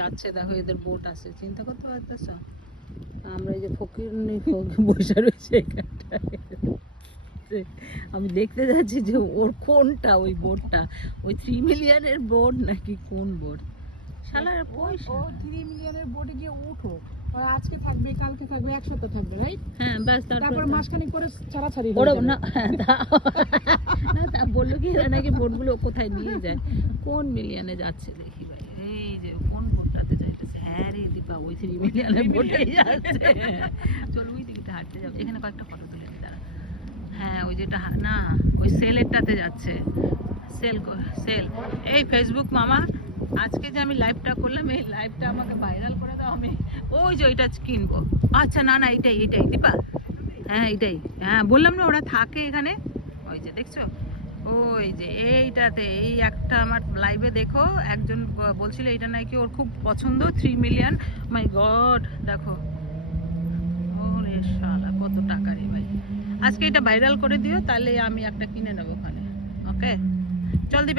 যাচ্ছে, দেখো এদের বোট আছে, চিন্তা করতে পারতেছ? আমরা এই যে ফকির বসে রয়েছে এখানটায়, আমি দেখতে যাচ্ছি যে ওর কোনটা ওই বোর্ডটা, ওই 3 মিলিয়নের বোর্ড নাকি কোন বোর্ড। শালার পয়সা। ও 3 মিলিয়নের বোর্ডে গিয়ে উঠো, আর আজকে থাকবে, কালকে থাকবে, এক সপ্তাহ থাকবে, রাইট? হ্যাঁ ব্যাস, তারপর মাসখানেক পরে ছাড়াছাড়ি ওরা হয়ে যাবে। না না তা বললো কি এরা নাকি বোর্ডগুলো কোথায় নিয়ে যায়, কোন মিলিয়নে যাচ্ছে দেখি ভাই, এই যে কোন বোর্ডটাতে যাইতেছে। হ্যাঁ রে দীপা, ওই 3 মিলিয়নের বোর্ডেই যাচ্ছে। চল ওই দিকটা হাঁটতে যাবো, এখানে কয়েকটা ফটো তুলে দিই দাঁড়া। হ্যাঁ ওই যেটা না, ওই সেলেরটাতে যাচ্ছে। Sell sell. এই ফেসবুক মামা, আজকে যে আমি লাইভটা করলাম, এই লাইভটা আমাকে ভাইরাল করে দাও, আমি ওই যে ওইটা কিনবো। আচ্ছা না না, এটাই এটাই দীপা, হ্যাঁ এটাই, হ্যাঁ বললাম না ওরা থাকে এখানে, ওই যে দেখছো, ওই যে এইটাতে, এই একটা আমার লাইভে দেখো একজন বলছিল এটা নাকি ওর খুব পছন্দ, 3 মিলিয়ন। মাই গড, দেখো ওরে শালা কত টাকা রে ভাই। আজকে এটা ভাইরাল করে দিও, তাহলে আমি একটা কিনে নেবো ওখানে। ওকে চল দিবে।